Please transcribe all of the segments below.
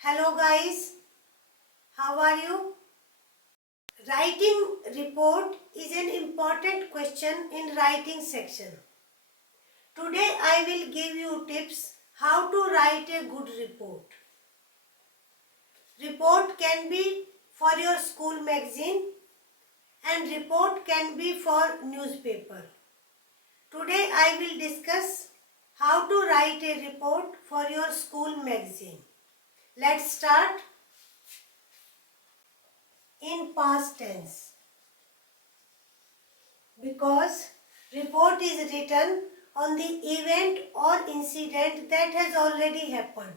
Hello guys, how are you? Writing report is an important question in writing section. Today I will give you tips how to write a good report. Report can be for your school magazine and report can be for newspaper. Today I will discuss how to write a report for your school magazine. Let's start in past tense. Because report is written on the event or incident that has already happened.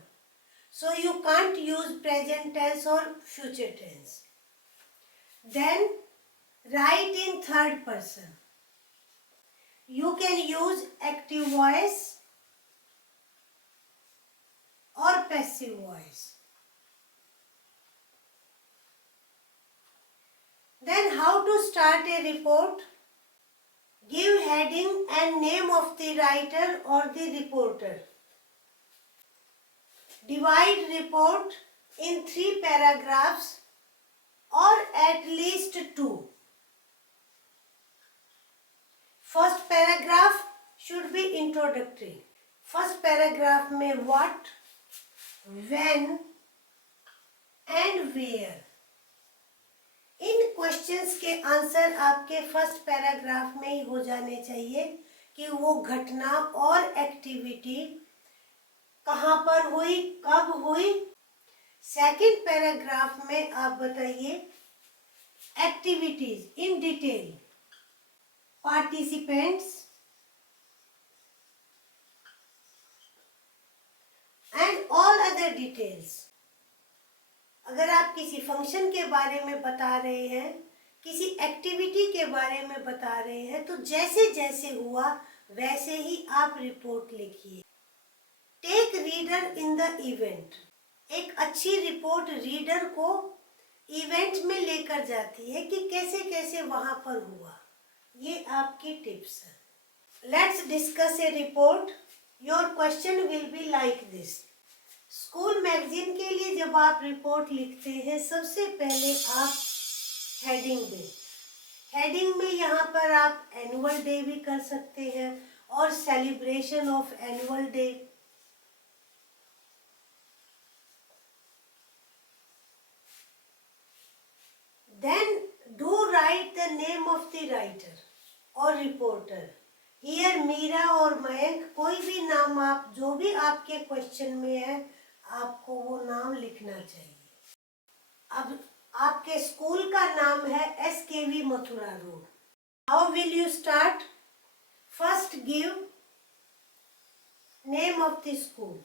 So you can't use present tense or future tense. Then write in third person. You can use active voice or passive voice. Then how to start a report? Give heading and name of the writer or the reporter. Divide report in 3 paragraphs or at least 2. First paragraph should be introductory. First paragraph में what, when and where. इन क्वेश्चंस के आंसर आपके first paragraph में ही हो जाने चाहिए कि वो घटना और एक्टिविटी कहाँ पर हुई, कब हुई. सेकंड पैराग्राफ में आप बताइए activities in detail, participants and all other details. अगर आप किसी फंक्शन के बारे में बता रहे हैं, किसी एक्टिविटी के बारे में बता रहे हैं, तो जैसे जैसे हुआ वैसे ही आप रिपोर्ट लिखिए. Take reader in the event. एक अच्छी रिपोर्ट रीडर को इवेंट में लेकर जाती है कि कैसे कैसे वहां पर हुआ. ये आपकी टिप्स है. Let's discuss A report. Your question will be like this. School magazine के लिए जब आप रिपोर्ट लिखते हैं, सबसे पहले आप हेडिंग दें. हेडिंग में यहाँ पर आप एनुअल डे भी कर सकते हैं और celebration of annual day. Then do write the name of the writer और रिपोर्टर. हियर मीरा और मयंक, कोई भी नाम आप जो भी आपके क्वेश्चन में है आपको वो नाम लिखना चाहिए. अब आपके स्कूल का नाम है SKV Mathura road. How will you start? First give name of the school.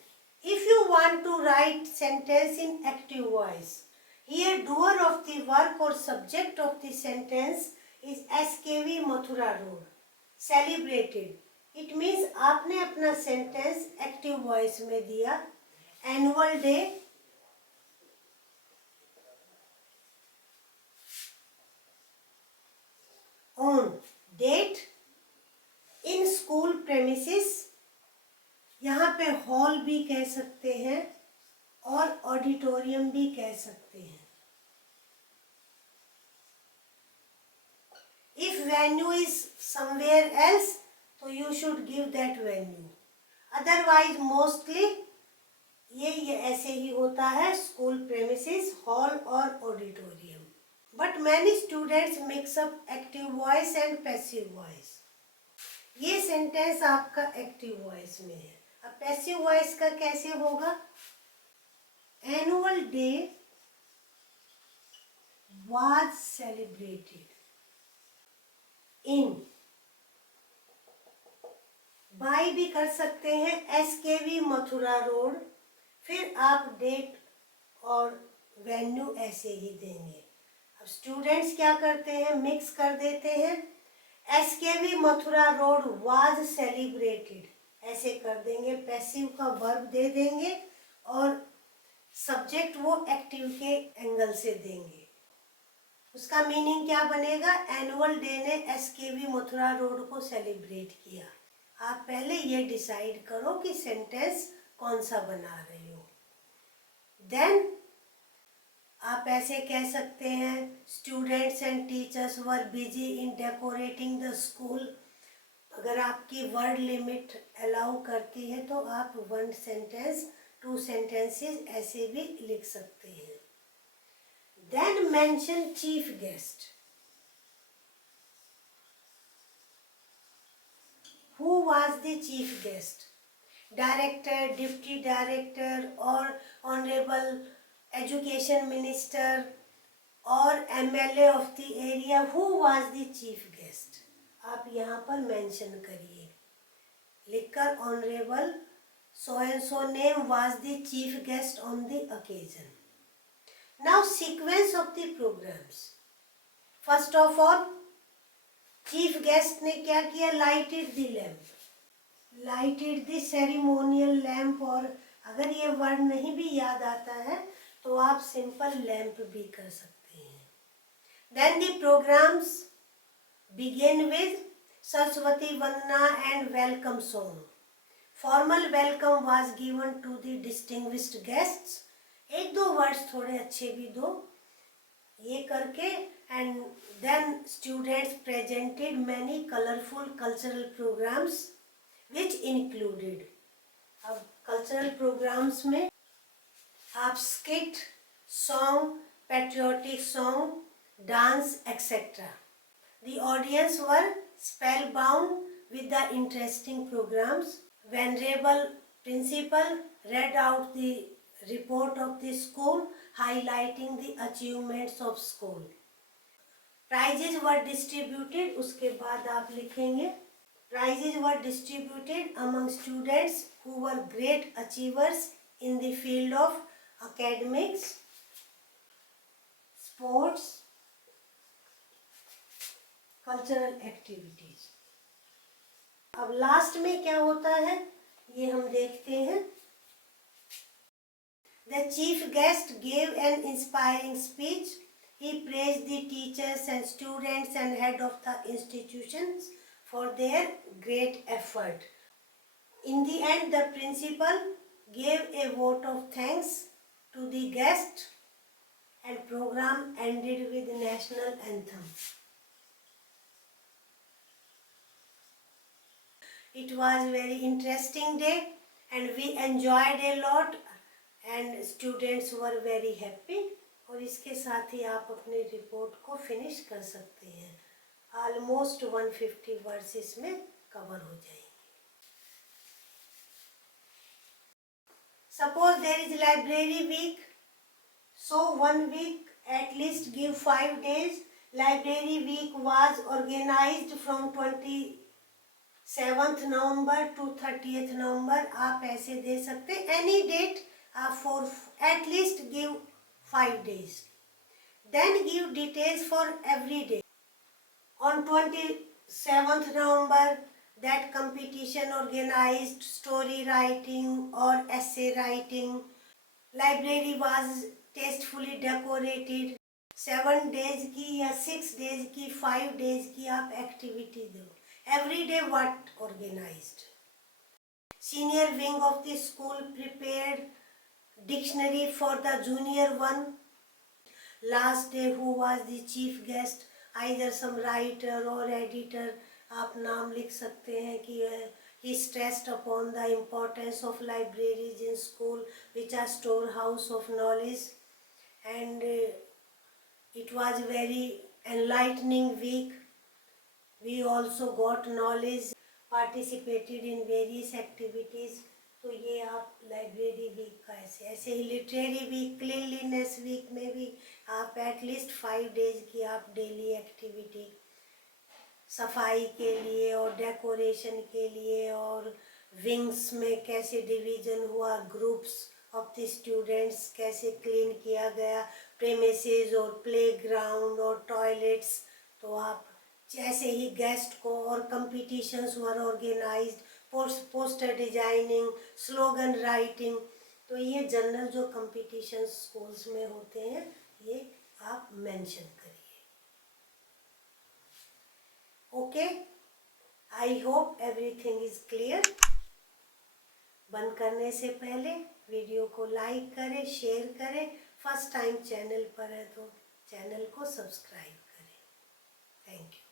If you want to write sentence in active voice, here doer of the work or subject of the sentence is SKV Mathura road celebrated. It means आपने अपना sentence active voice में दिया. Annual day, on date, in school premises. यहाँ पे हॉल भी कह सकते हैं और ऑडिटोरियम भी कह सकते हैं. If venue is somewhere else तो you should give that venue. Otherwise mostly ये ऐसे ही होता है, school premises, hall or auditorium. But many students mix up active voice and passive voice. ये सेंटेंस आपका एक्टिव वॉइस में है. अब पैसिव वॉइस का कैसे होगा? Annual day was celebrated in. By भी कर सकते हैं, SKV मथुरा रोड. फिर आप डेट और वेन्यू ऐसे ही देंगे. अब स्टूडेंट्स क्या करते हैं? मिक्स कर देते हैं. SKV मथुरा रोड वाज सेलिब्रेटेड ऐसे कर देंगे. पैसिव का वर्ब दे देंगे और सब्जेक्ट वो एक्टिव के एंगल से देंगे. उसका मीनिंग क्या बनेगा? एनुअल डे ने SKV मथुरा रोड को सेलिब्रेट किया. आप पहले ये डिसाइड करो कि सेंटेंस कौन सा बना रहे हो. देन आप ऐसे कह सकते हैं, students and teachers were busy in decorating the school. अगर आपकी वर्ड लिमिट अलाउ करती है तो आप 1 सेंटेंस 2 सेंटेंसेस ऐसे भी लिख सकते हैं। Then mention chief guest. Who was the chief guest? Director, deputy director और ऑनरेबल एजुकेशन मिनिस्टर और MLA of the area. Who was the chief guest? आप यहाँ पर मेंशन करिए, लिखकर honourable so and so name was the chief guest on the occasion. Now sequence of the programs. First of all, chief guest ने क्या किया? Lighted the lamp. Lighted the ceremonial lamp। और अगर ये वर्ड नहीं भी याद आता है तो आप सिंपल लैंप भी कर सकते हैं। Then the programs begin with Saraswati Vandana and welcome song. Formal welcome was given to the distinguished guests। एक दो वर्ड्स थोड़े अच्छे भी दो ये करके। And then students presented many colourful cultural programmes which included. अब कल्चरल प्रोग्राम्स में आप skit, song, patriotic song, dance etcetera. The audience were spellbound with the interesting programs। Venerable principal read out the report of the school, highlighting the achievements of school। Prizes were distributed। उसके बाद आप लिखेंगे prizes were distributed among students who were great achievers in the field of academics, sports, cultural activities। अब लास्ट में क्या होता है ये हम देखते हैं। The chief guest gave an inspiring speech। He praised the teachers and students and head of the institutions for their great effort। In the end, the principal gave a vote of thanks to the guest and program ended with national anthem। It was very interesting day and we enjoyed a lot and students were very happy। और इसके साथ ही आप अपने रिपोर्ट को फिनिश कर सकते हैं। ऑलमोस्ट 150 वर्ड्स इसमें कवर हो जाएंगे। Suppose there is library week, so 1 week at least give 5 days। Library week was organized from 27th November to 30th November। आप ऐसे दे सकते हैं any date for at least give 5 days। Then give details for every day। On 27th November that competition organized story writing or essay writing। Library was tastefully decorated। 7 days की या 6 days की 5 days की आप एक्टिविटी दो। Every day what organized। Senior wing of the school prepared dictionary for the junior one। Last day who was the chief guest? Either some writer or editor। आप नाम लिख सकते हैं कि he stressed upon the importance of libraries in school which are storehouse of knowledge and it was very enlightening week। We also got knowledge, participated in various activities। तो ये आप library week का ऐसे ही लिटरेरी वीक, क्लीनलीनेस वीक में भी आप एटलीस्ट 5 डेज की आप डेली एक्टिविटी सफाई के लिए और डेकोरेशन के लिए और विंग्स में कैसे डिवीज़न हुआ, ग्रुप्स ऑफ द स्टूडेंट्स कैसे क्लीन किया गया, प्रेमिसेस और प्लेग्राउंड और टॉयलेट्स। तो आप जैसे ही गेस्ट को और competitions were organised, poster designing, slogan writing. तो ये जनरल जो कंपटीशन स्कूल्स में होते हैं ये आप मेंशन करिए। Okay, I hope everything is clear. बंद करने से पहले वीडियो को लाइक करें, शेयर करें। फर्स्ट टाइम चैनल पर है तो चैनल को सब्सक्राइब करें। Thank you.